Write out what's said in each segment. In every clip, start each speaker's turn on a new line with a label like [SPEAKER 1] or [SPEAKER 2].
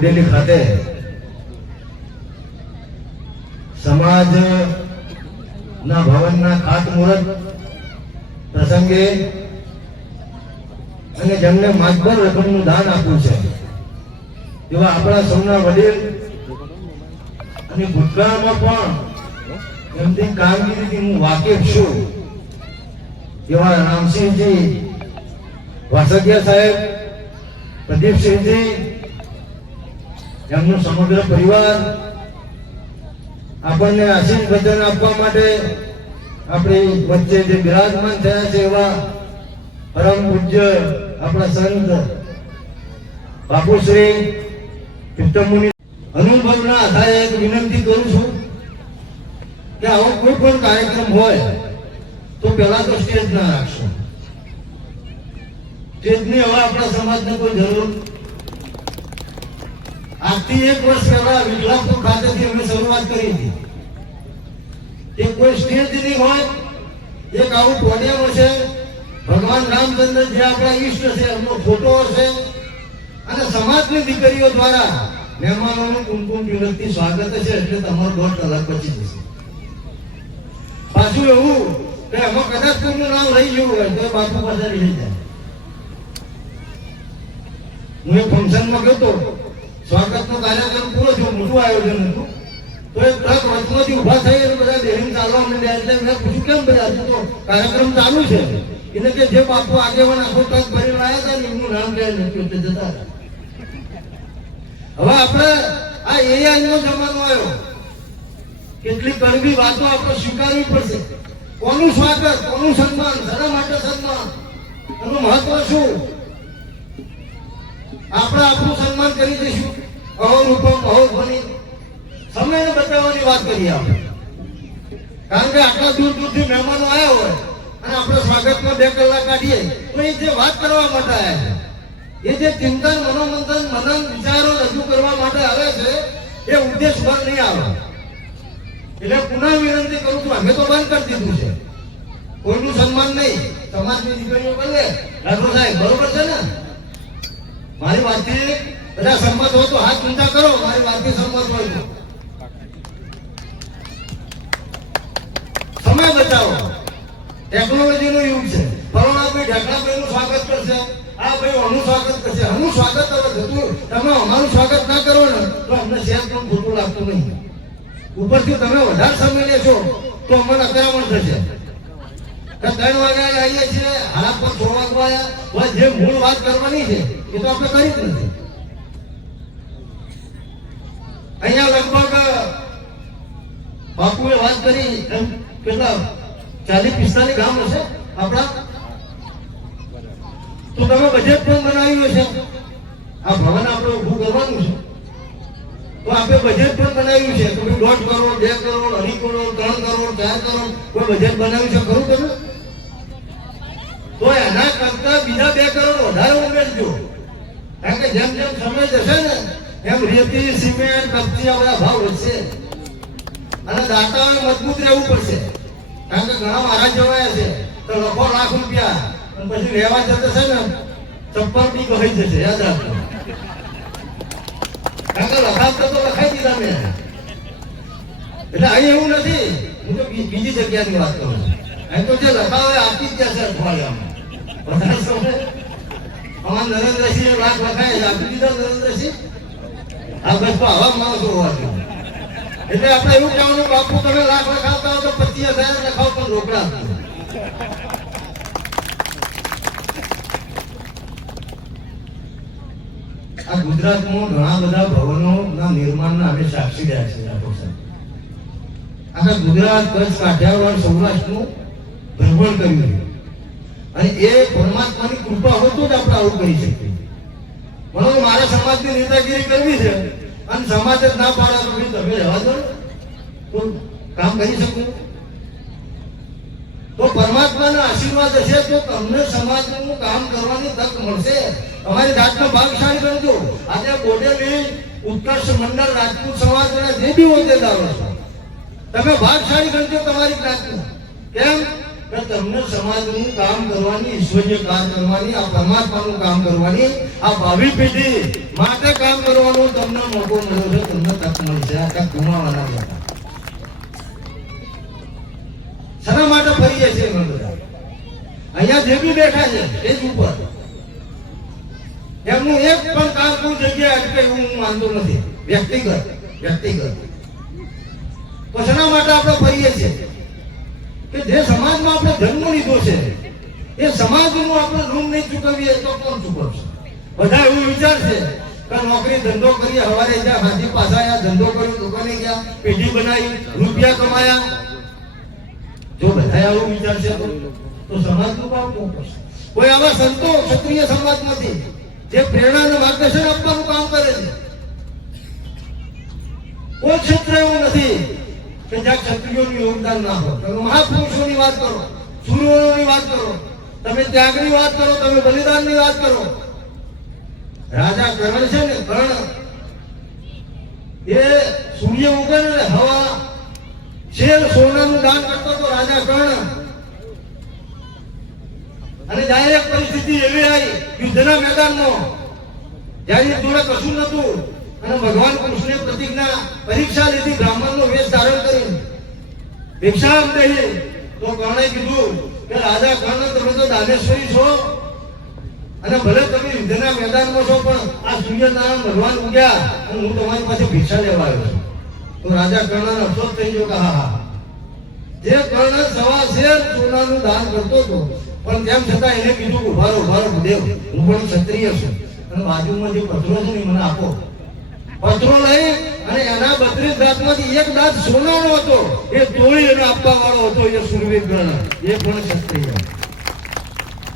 [SPEAKER 1] બોડેલી ખાતે સમાજ ના ભવનના ખાતમુહૂર્ત પ્રસંગે અને જેમને માગભર રકમનું દાન આપ્યું છે, એવા આપણા સૌના વડીલ અને ભૂતકાળમાં પણ એમની કામગીરીથી હું વાકેફ છું, એવા રામસિંહજી, વાસદિયા સાહેબ, પ્રદીપસિંહજી એમનો સમગ્ર પરિવાર આપણને આશીષ વચન આપવા માટે આપણી વચ્ચે જે બિરાજમાન થયા છે એવા પરમ પૂજ્ય આપણા સંત બાપુશ્રી પિત્તમુનિ અનુભવના આધારે એક વિનંતી કરું છું કે આવો કોઈ પણ કાર્યક્રમ હોય તો પહેલા તો સ્ટેજ ના રાખશો. સ્ટેજની હવે આપણા સમાજને કોઈ જરૂર આજથી એક વર્ષ પહેલા વિકલાંગો ખાતેથી અમે શરૂઆત કરી હતી. કે કોઈ સ્ટેજ નહીં હોય, એક આવું પોડિયમ હશે, ભગવાન રામચંદ્ર જે આપણા ઈષ્ટ છે, એમનો ફોટો હશે. અને સમાજની દીકરીઓ દ્વારા મહેમાનોનું કુમકુમ તિલકથી સ્વાગત છે એટલે તમારો દોઢ કલાક પછી જશે. પાછું એવું કે એમાં કદાચ કોઈનું નામ રહી ગયું હોય, તો એ બાપુ પાસે રહી જાય. હું એ ફંક્શનમાં ગયો તો સ્વાગતનો કાર્યક્રમ પૂરો થયો, મોટું આયોજન હતું. તો એ ટ્રક વચમાંથી ઊભા થઈ અને બધા બેહીને ચાલવા માંડ્યા. એટલે મેં પૂછ્યું, કેમ ભાઈ હજુ તો કાર્યક્રમ ચાલુ છે? એટલે કે, જે બાપુ આગેવાન આખો ટ્રક ભરીને આવ્યા હતા ને, એમનું નામ કહે નથી તે જતા હવે આપણે આ એઆઈ નો જમાનો આવ્યો. કેટલી કડવી વાતો આપણે સ્વીકારવી પડશે. કોનું સ્વાગત, કોનું સન્માન, શેના માટે સન્માન, એનું મહત્વ શું? આપણે આપણું સન્માન કરી દઈશું. અહો રૂપમ અહો ધ્વનિ સમયને બચાવવાની વાત કરીએ આપણે કારણ કે આટલા દૂર દૂરથી મહેમાનો આવ્યા હોય અને આપણે સ્વાગતમાં બે કલાક કાઢીએ, તો એ જે વાત કરવા માટે આવ્યા છે, એ જે ચિંતન, મનોમંથન, મનન વિચારો રજૂ કરવા માટે આવે છે, એ ઉદ્દેશ પર નહીં આવે. એટલે પુનઃ વિનંતી કરું છું, અમે તો બંધ કરી દીધું છે. કોઈનું સન્માન નહીં, સમાજની દીકરીઓ કરી રાઠોડ સાહેબ, બરોબર છે ને? મારી વાતથી બધા સંમત હો તો હાથ ઊંચા કરો. મારી વાતથી સંમત હોય સમય બચાવો. ટેકનોલોજી નો યુગ છે. ફલાણા ભાઈ ઢાકણા ભાઈ નું સ્વાગત કરશે. આ ભાઈ અનું સ્વાગત કરશે. અનું સ્વાગત તમે અમારું સ્વાગત ના કરો ને, તો અમને શેર પણ ખોટું લાગતું નહીં. ઉપરથી તમે વધારે સમય લેશો, તો અમને અકરામણ થશે. ત્રણ વાગ્યા આવીએ છીએ હાથ પર છ વાગવા જે મૂળ વાત કરવાની છે, એ તો આપણે કરી જ નથી. અહીંયા લગભગ, બાપુએ વાત કરી, એમ કેટલા, ચાલીસ પિસ્તાલીસ ગામ હશે આપણા? તો તમે બજેટ પણ બનાવ્યું હશે. આ ભવન આપણે ઊભું કરવાનું છે. તો આપણે બજેટ પણ બનાવ્યું છે. તો દોઢ કરોડ, બે કરોડ, અઢી કરોડ, ત્રણ કરોડ, ચાર કરોડ કોઈ બજેટ બનાવ્યું છે ખરું તમે તો એના કરતા બીજા બે કરોડ વધારે ઉમેરજો. કારણ કે જેમ જેમ સમય જશે ને એમ રેતી, સિમેન્ટ, કપચી ભાવ વધશે. અને દાતાઓએ મજબૂત રહેવું પડશે. કારણ કે ઘણા મારા જવાયા છે. તો લખો લાખ રૂપિયા. પછી રહેવા જતા છે ને, ચપ્પલ બી કહી જશે કારણ કે લખાવતા લખાઈ દીધા મેં. એટલે અહીં એવું નથી. હું તો બીજી જગ્યાની વાત કરું છું. અહીં તો જે લખાવે આપી જ છે અઠવાડિયામાં. વધારે નરેન્દ્રસિંહ લાખ લખાય આપી દીધા નરેન્દ્રસિંહ. આ બસ તો એટલે આપણે એવું કહેવાનું, બાપુ, તમે લાખ લખાવતા હો તો પચીસ હજાર લખાવ, પણ રોકડા. આ ગુજરાતમાં ઘણા બધા ભવનોના નિર્માણના અમે સાક્ષી રહ્યા છીએ આખા ગુજરાત, કચ્છ, કાઠિયાવાડ, સૌરાષ્ટ્રનું ભ્રમણ કર્યું. અને એ પરમાત્માની કૃપા હોય તો જ આપણે આવું કરી શકીએ બરોબર મારે સમાજની નેતાગીરી કરવી છે અને સમાજ જ ના પાડે તો તમે રહેવા દો. તો કામ કરી શકું? તો પરમાત્માના આશીર્વાદ હશે તો તમને સમાજનું કામ કરવાની તક મળશે. તમારી જાતનો ભાગશાળી બનજો. આજે બોડેલી ઉત્કર્ષ મંડળ રાજપૂત સમાજના જે બી હોદ્દેદારો તમે ભાગશાળી બનજો તમારી જાતનું. કેમ? કે તમને સમાજનું કામ કરવાની ઈશ્વરીય કામ કરવાની આ પરમાત્માનું કામ કરવાની આ ભાવિ પેઢી માટે કામ કરવાનો તમને મોકો મળ્યો છે, તમને તક મળશે આ તક ગુમાવવાના નથી. શેના માટે ફરીએ છીએ અમે બધા? અહીંયા જે બી બેઠા છે, એ જ ઉપર. એમનું એક પણ કામ કોઈ જગ્યાએ અટકે એવું હું માનતો નથી. વ્યક્તિગત વ્યક્તિગત. તો શેના માટે આપણે ફરીએ છીએ? કે જે સમાજમાં આપણે જન્મ લીધો છે, એ સમાજનું આપણે ઋણ નહીં ચૂકવીએ તો કોણ ચૂકવશે? બધા એવું વિચારશે કે નોકરી ધંધો કરી હવારે જ્યાં હાથી પાછા ધંધો કર્યો, દુકાને ગયા, પેઢી બનાવી, રૂપિયા કમાયા. જો બધા એવું વિચારશે તો સમાજનું કામ કોણ કરશે? કોઈ આવા સંતો ક્ષત્રિય સમાજમાંથી જે પ્રેરણા અને માર્ગદર્શન આપવાનું કામ કરે છે. કોઈ ક્ષેત્ર એવું નથી કે ક્ષત્રિયોનું યોગદાન ના હોય. તમે મહાપુરુષોની વાત કરો સૂર્યોની વાત કરો, તમે ત્યાગની વાત કરો, તમે બલિદાનની વાત કરો. રાજા કરણ છે ને, કર્ણ, એ સૂર્ય ઉગે ને હવા, શેર સોનાનું દાન કરતો હતો રાજા કર્ણ. અને જ્યારે પરિસ્થિતિ એવી આવી, યુદ્ધના મેદાનમાં. જ્યારે જોડે કશું નતું અને ભગવાન કૃષ્ણે પ્રતિજ્ઞા પરીક્ષા લીધી, બ્રાહ્મણનો વેશ ધારણ કરી ભિક્ષા દઈએ. તો કર્ણે કીધું કે, રાજા કર્ણ તમે તો દાનેશ્વરી છો. અને ભલે તમે યુદ્ધના મેદાનમાં છો, પણ આ સૂર્યનારાયણ ભગવાન ઉગ્યા અને હું તમારી પાસે ભિક્ષા લેવા આવ્યો છું. તો રાજા કર્ણને અફસોસ થઈ ગયો કે, હા હા. જે કર્ણ સવા શેર સોનાનું દાન કરતો હતો, પણ તેમ છતાં એને કીધું કે ઉભારો દેવ હું પણ ક્ષત્રિય છું. અને બાજુમાં જે પથરો છે ને, એ મને આપો. પથરો લઈ અને એના બત્રીસ દાંતમાંથી એક દાંત સોનાનો હતો. એ તોડી એને આપવા વાળો હતો, એ સુરવીર કર્ણ એ પણ ક્ષત્રિય.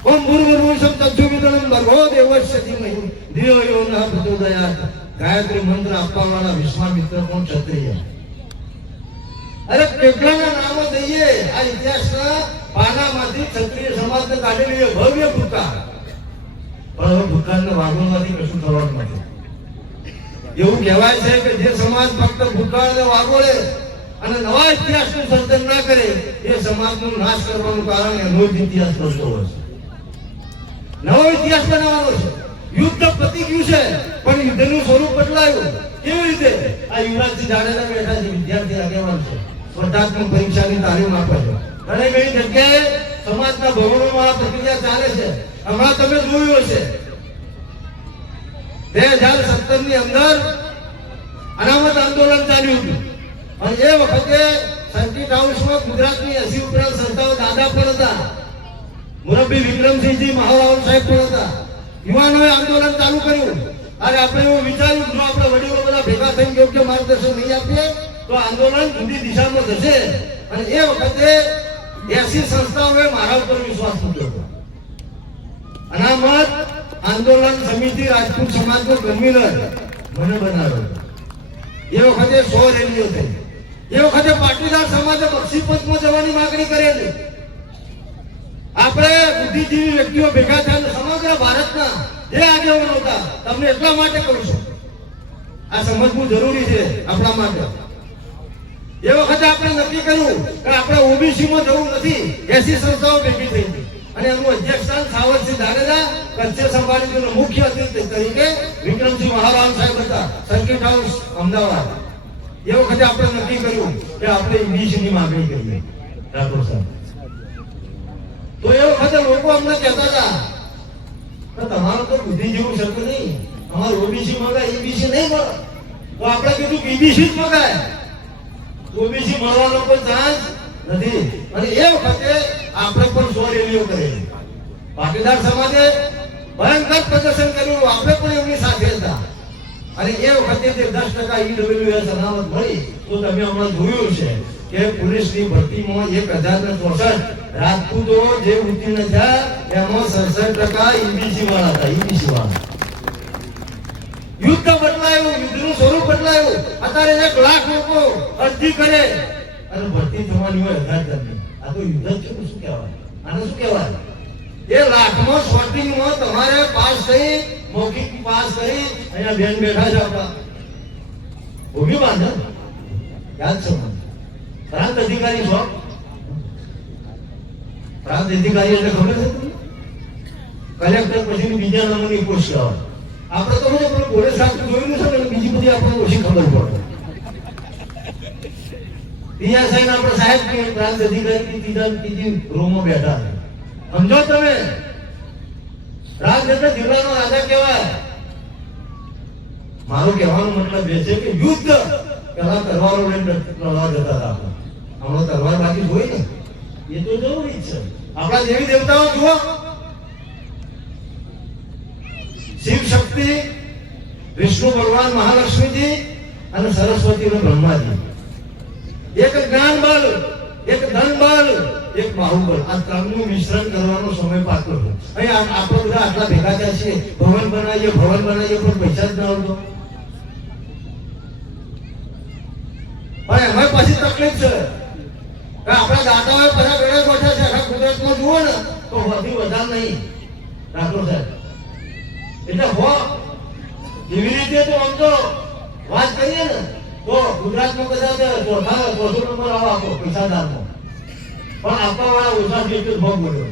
[SPEAKER 1] ઓમ ભૂર્ભુવસ્સું તજ્જુમિદનમ ભર્ગો દેવસ્ય ધીમહિ ધિયો યો ન પ્રચોદયાત ગાયત્રી મંત્ર આપવા વાળા વિશ્વામિત્ર પણ ક્ષત્રિય. અરે કેટલાના નામો દઈએ. આ ઇતિહાસના પાનામાંથી ક્ષત્રિય સમાજને કાઢી લઈએ ભવ્ય ભૂકા પણ હવે ભૂતકાળને વાગોળવાથી કશું થવાનું નથી. એવું કહેવાય છે કે જે સમાજ ફક્ત ભૂતકાળને વાગોળે અને નવા ઇતિહાસનું સર્જન ના કરે, એ સમાજનો નાશ કરવાનું કારણ એનો જ ઇતિહાસ બનતો હોય છે. નવો ઇતિહાસ બનાવવાનો છે. યુદ્ધ પતી ગયું છે, પણ યુદ્ધનું સ્વરૂપ બદલાયું. કેવી રીતે? આ યુવરાજસિંહ જાડેજા બેઠા છે, વિદ્યાર્થી આગેવાન છે. સ્પર્ધાત્મક પરીક્ષાની તાલીમ આપે છે. ઘણી ઘણી જગ્યાએ સમાજના ભવનોમાં આ પ્રક્રિયા ચાલે છે. હમણાં તમે જોયું હશે. બે હજાર સત્તરની અંદર અનામત આંદોલન ચાલ્યું હતું. અને એ વખતે સર્કિટ હાઉસમાં ગુજરાતની એસી ઉપરાંત સંસ્થાઓ દાદા પણ હતા. મુરબ્બી વિક્રમસિંહજી મહારાવ સાહેબ પણ હતા. યુવાનોએ આંદોલન ચાલુ કર્યું. અને આપણે એવું વિચાર્યું જો આપણે વડીલો બધા ભેગા થઈને યોગ્ય માર્ગદર્શન નહીં આપીએ, તો આંદોલન જુદી દિશામાં જશે. અને એ વખતે એસી સંસ્થાઓએ મારા ઉપર વિશ્વાસ મૂક્યો હતો. અનામત આંદોલન સમિતિ રાજપૂત સમાજનો કન્વીનર મને બનાવ્યો એ વખતે સો રેલીઓ થઈ. એ વખતે પાટીદાર સમાજે બક્ષીપતમાં જવાની માંગણી કરેલી આપણે બુદ્ધિજીવી વ્યક્તિઓ ભેગા થયા સમગ્ર ભારતના જે આગેવાનો હતા. તમને એટલા માટે કહું છું. આ સમજવું જરૂરી છે આપણા માટે. એ વખતે આપણે નક્કી કર્યું કે આપણે ઓબીસી માં જવું નથી. એસી સંસ્થાઓ ભેગી થઈ અને એનું અધ્યક્ષ સ્થાન સાવરસિંહ જાડેજા કચ્છે સંભાળીનું મુખ્ય અતિથિ તરીકે વિક્રમસિંહ મહારાજ સાહેબ હતા સર્કિટ હાઉસ અમદાવાદ. એ વખતે આપણે નક્કી કર્યું કે આપણે ઇંગ્લિશની માંગણી કરીએ. રાઠોડ સાહેબ. તો એ વખતે લોકો અમને કહેતા હતા તમારો તો બુદ્ધિ જેવું શકતું નહીં. અમારું ઓબીસી મગાય ઈબીસી નહીં મળે. તો આપણે કીધું કે ઈબીસી જ મગાય. ઓબીસી મળવાનો કોઈ ચાન્સ નથી. અને એ વખતે આપણે પણ સો રેલીઓ કરેલી પાટીદાર સમાજે ભયંકર પ્રદર્શન કર્યું. આપણે પણ એમની સાથે હતા. અને એ વખતે તે દસ ટકા ઈડબ્લ્યુએસ અનામત મળી, તો તમે હમણાં જોયું છે કે પોલીસની ભરતીમાં એક હજાર ને ચોસઠ રાજપૂતો જે ઉત્તીર્ણ થયા, એમાં સડસઠ ટકા ઈબીસી વાળા હતા ઈબીસી વાળા. યુદ્ધ બદલાયું, યુદ્ધનું સ્વરૂપ બદલાયું. અત્યારે એક લાખ લોકો અરજી કરે. અને ભરતી થવાની હોય હજાર આ તો યુદ્ધ છે શું કહેવાય? આને શું કહેવાય? એ લાખમાં શોર્ટિંગમાં તમારે પાસ થઈ, મૌખિક પાસ કરી અહીંયા બેન બેઠા છે આપણા. ભોગી બાંધો યાદ છો પ્રાંત અધિકારી છો? પ્રાંત અધિકારી એટલે ખબર છે કલેક્ટર પછી બીજા નંબરની પોસ્ટ આવે આપણે તો મને પેલું પોલીસ ખાતું જોયેલું છે ને બીજી બધી આપણને ઓછી ખબર પડે. બીજા સાહેબ આપણે સાહેબ પ્રાંત અધિકારી ત્રીજા ત્રીજી રૂમમાં બેઠા છે. સમજો તમે? રાજેન્દ્ર જિલ્લાનો રાજા કહેવાય. મારું કહેવાનો મતલબ એ છે કે યુદ્ધ પહેલા તલવારો લઈને લડવા જતા હતા આપણો. તલવાર બાકી હોય ને. એ તો જરૂરી છે. આપણા દેવી દેવતાઓ જુઓ. શિવ શક્તિ, વિષ્ણુ ભગવાન મહાલક્ષ્મીજી અને સરસ્વતી અને બ્રહ્માજી. એક જ્ઞાન બળ, એક ધન બળ એક બાહુબળ આ ત્રણનું મિશ્રણ કરવાનો સમય પાકો હતો અહીં આપણે બધા આટલા ભેગા થયા છીએ. ભવન બનાવીએ ભવન બનાવીએ, પણ પૈસા જ ના આવતો. પણ એમાં પછી તકલીફ છે. આપણા દાદાઓએ બધા ભેગા બેઠા છે. આખા ગુજરાતમાં જુઓ ને, તો વધુ વધારે નહીં. રાખો સાહેબ. એટલે હો, એવી રીતે તો આમ તો વાત કરીએ ને, તો ગુજરાતમાં કદાચ ચોથા ચોથો નંબર આવો આપો પૈસાદારમાં પણ આપવા વાળા ઓછા છે એટલે ભાવ બોલ્યો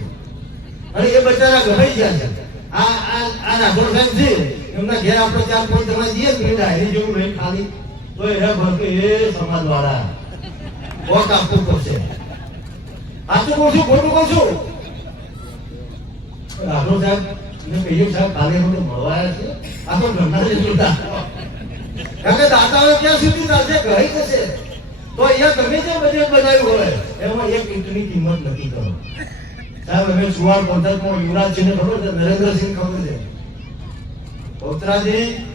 [SPEAKER 1] અને એ બચારા ગભાઈ ગયા છે. આ આ આ સાહેબ છે, એમના ઘેર આપણે ચાર પાંચ જણા જઈએ ને ડાયરી જેવું નહીં ખાલી, તો એ ભરકે એ સમાજ વાળા વોટ આપવું પડશે. સાચું કહું છું, ખોટું કહું છું. રાઠોડ સાહેબ ને કહીએ સાહેબ, કાલે મને મળવા આવ્યા છે. આ તો ઘરના જ જોતા. કારણ કે દાતાઓ ક્યાં સુધી ચાલશે ઘરે જશે તો અહીંયા તમે જે બજેટ બનાવ્યું હોય. એમાં એક ઈંટની કિંમત નક્કી કરો. સાહેબ, અમે સુવાળ પંથકમાં યુવરાજસિંહને ખબર છે? નરેન્દ્રસિંહ ખબર છે? બહુચરાજી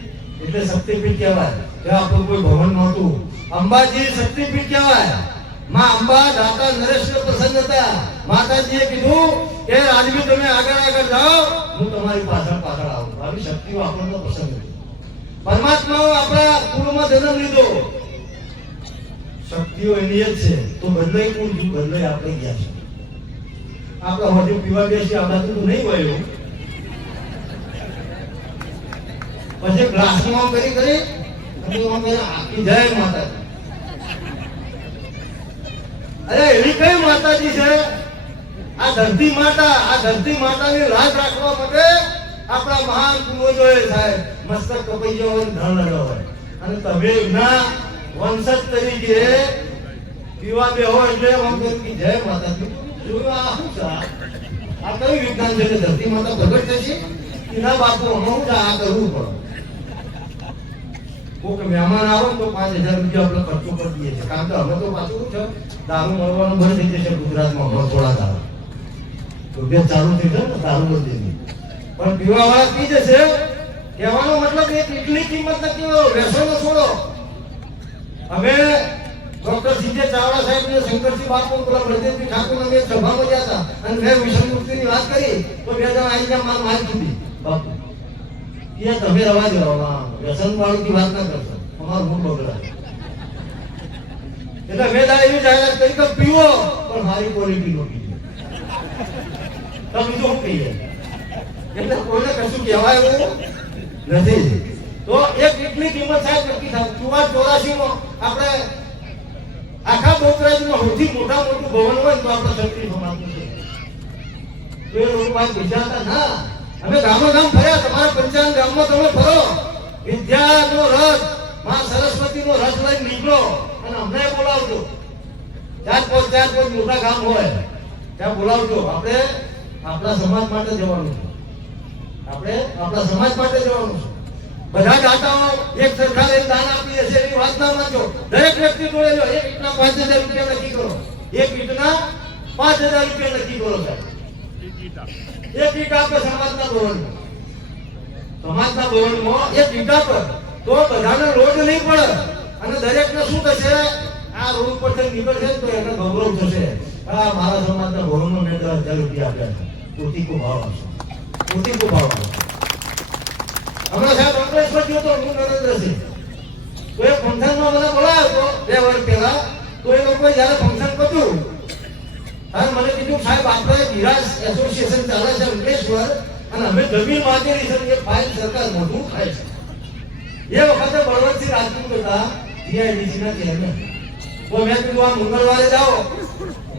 [SPEAKER 1] એટલે શક્તિપીઠ કહેવાય. ત્યાં આપણું કોઈ ભવન નહોતું. અંબાજી શક્તિપીઠ કહેવાય. માં અંબા, દાતા નરેશ પ્રસન્ન હતા. માતાજીએ કીધું કે, રાજવી, તમે આગળ આગળ જાઓ. હું તમારી પાછળ પાછળ આવું. આવી શક્તિઓ આપણને પસંદ હતી પરમાત્માઓ આપણા કુળમાં જન્મ લીધો. શક્તિઓ એની જ છે. તો બદલાઈ કોણ થયું બદલાઈ આપણે ગયા છે. આપણા હોજે પીવા ગયા છે આપણા તો નહીં વયો. પછી ગ્લાસમાં કરી કરી, અને જાય માતા અરે, એવી કઈ માતાજી છે? આ ધરતી માતા, આ ધરતી માતાની લાજ રાખવા માટે આપણા મહાન પૂર્વજોએ સાહેબ, મસ્તક કપાઈ હોય ધન હોય અને તમે એમના વંશજ તરીકે પીવા બે હોય એટલે વંશજ જય માતાજી જોયું આ શું છે આ? કયું વિજ્ઞાન છે કે ધરતી માતા પ્રગટ થશે એના બાપુ હું આ કરવું પડે. કોઈક મહેમાન આવો તો પાંચ હજાર રૂપિયા આપણે ખર્ચો કરી દઈએ છીએ. કારણ કે હવે તો પાછું છે? દારૂ મળવાનું બંધ થઈ જશે, ગુજરાતમાં હમણાં થોડા દારૂ. રૂપિયા ચાલુ થઈ જાય ને, દારૂ બંધ પણ પીવા વાળા પી જશે? કહેવાનો મતલબ એક એટલી કિંમત નથી વ્યસનો છોડો. અમે ડોક્ટર સીજે ચાવડા સાહેબ ને શંકરસિંહ બાપુ, પેલા બ્રજેશજી ઠાકોર અમે સભામાં ગયા હતા. અને મેં વિષ્ણુમૂર્તિ ની વાત કરી, તો બે જણા આવી ગયા માર મારી બાપુ એ તમે રવા દો વ્યસન વાળું વાત ના કરશો. અમારું મૂળ બગડા. એટલે મેં તારે એવી જાહેરાત કરી કે પીવો, પણ મારી ક્વોલિટી નો પીવો તો બીજું શું કહીએ? એટલે કોઈને કશું કહેવાય એવું નથી. તો એક કેટલી કિંમત સાહેબ નક્કી થાય. ચુવા ચોરાસી માં આપણે આખા બોકરાજમાં સૌથી મોટા મોટું ભવન હોય તો આપણે શક્તિ સમાજનું છે. એ લોકો પાસે વિચારતા, ના, અમે ગામો ગામ ફર્યા, તમારા પંચાયત ગામમાં તમે ફરો. વિદ્યાનો રથ, માં સરસ્વતીનો રથ લઈને નીકળો અને અમને બોલાવજો. ચાર પાંચ ચાર પાંચ મોટા ગામ હોય, ત્યાં બોલાવજો. આપણે આપણા સમાજ માટે જવાનું છે. આપણે આપણા સમાજ માટે જવાનું છે. બધા દાતાઓ એક સરખા લઈને દાન આપીએ હશે એની વાત ના માનજો દરેક વ્યક્તિ જોડે જો એક ઈટના પાંચ હજાર રૂપિયા નક્કી કરો. એક ઈટના પાંચ હજાર રૂપિયા નક્કી કરો સાહેબ. એક ઈટ આપે સમાજના ધોરણમાં. સમાજના ધોરણમાં એક ઈટ આપે તો બધાને રોડ નહીં પડે. અને દરેકને શું થશે? આ રોડ પરથી નીકળશે તો એને ગૌરવ થશે. આ મારા સમાજના ધોરણમાં મેં દસ હજાર રૂપિયા આપ્યા છે. પોતીકો ભાવ આવશે કો ભાવ આવશે હમણાં સાહેબ ગયો તો હું નરેન્દ્રસિંહ તો એ ફંક્શનમાં મને બોલાવ્યો હતો બે વર્ષ પહેલા, તો એ લોકોએ ફંક્શન પત્યું, ત્યારે મને કીધું, સાહેબ, આપણે વિરાજ એસોસિએશન ચાલે છે અંકલેશ્વર, અને અમે જમીન માંગેલી છે કે ફાઇલ સરકાર મોટું થાય છે. એ વખતે બળવંતસિંહ રાજપૂત હતા જીઆઈડીસી ના ચેરમેન તો મેં કીધું, આ મંગળવારે જાઓ.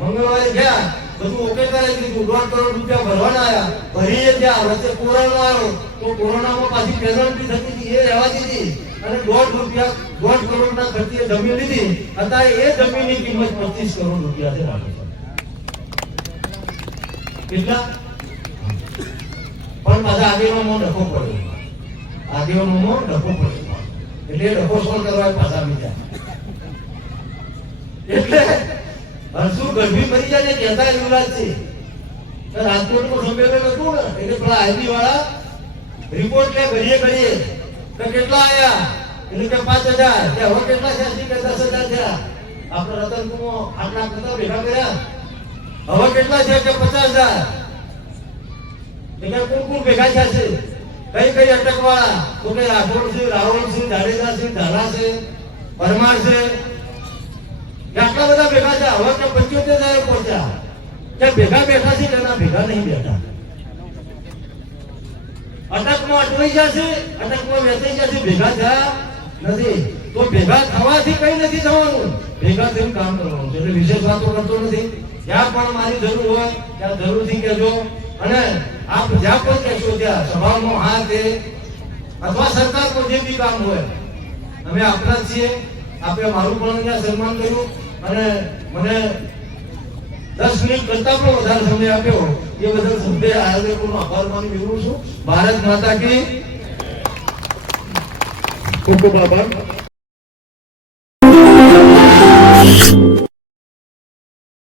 [SPEAKER 1] મંગળવારે ગયા બધું ઓકે કરાવી દીધું દોઢ કરોડ રૂપિયા ભરવાના આવ્યા ભરીએ ત્યાં. વચ્ચે કોરોના આવ્યો. તો કોરોનામાં પાછી પેનલ્ટી થતી હતી. એ રહેવા દીધી. અને દોઢ રૂપિયા, દોઢ કરોડના ખર્ચે જમીન લીધી. અત્યારે એ જમીનની કિંમત પચીસ કરોડ રૂપિયા છે કેટલા? પણ પાછા આગેવાનો ડખો પડ્યો. આગેવાનોમાં ડખો પડ્યો. એટલે ડખો સોલ્વ કરવા પાછા બીજા એટલે હરસુ ગઢવી મરી જાય કહેતા એવું કે રાજકોટમાં સંમેલન હતું ને એટલે પેલા આઈબી વાળા રિપોર્ટ લે ઘડીએ ઘડીએ તો કેટલા આયા? એટલે કે પાંચ હજાર. કે હવે કેટલા છે? કે દસ હજાર થયા. આપણે રતનપુરમાં આટલા કરતા ભેગા કર્યા. હવે કેટલા છે? કે પચાસ હજાર. એટલે કોણ કોણ ભેગા થયા છે? કઈ કઈ અટકવાળા? તો કે રાઠોડ છે રાવણ છે, જાડેજા છે, ધારા છે, પરમાર છે. આટલા બધા ભેગા થયા, હવે કે પંચોતેર હજાર પહોંચ્યા. ત્યાં ભેગા બેઠા છે તેના ભેગા નહીં બેઠા. અટકમાં અટવાઈ જશે અટકમાં વેચાઈ જશે ભેગા થયા નથી. તો ભેગા થવાથી કઈ નથી થવાનું. ભેગા થઈને કામ કરવાનું એટલે વિશેષ વાતો કરતો નથી. જ્યાં પણ મારી જરૂર હોય, ત્યાં જરૂરથી કહેજો. અને આપ જ્યાં પણ કહેશો ત્યાં સભામાં હા તે અથવા સરકાર પર જે બી કામ હોય, અમે આપણા છીએ. આપણે મારું પણ અહીંયા સન્માન કર્યું અને મને દસ મિનિટ કરતા પણ વધારે સમય આપ્યો. એ બદલ સભ્ય આયોજકોનો આભાર માની જરૂર છું. ભારત માતા કે ખૂબ ખૂબ આભાર.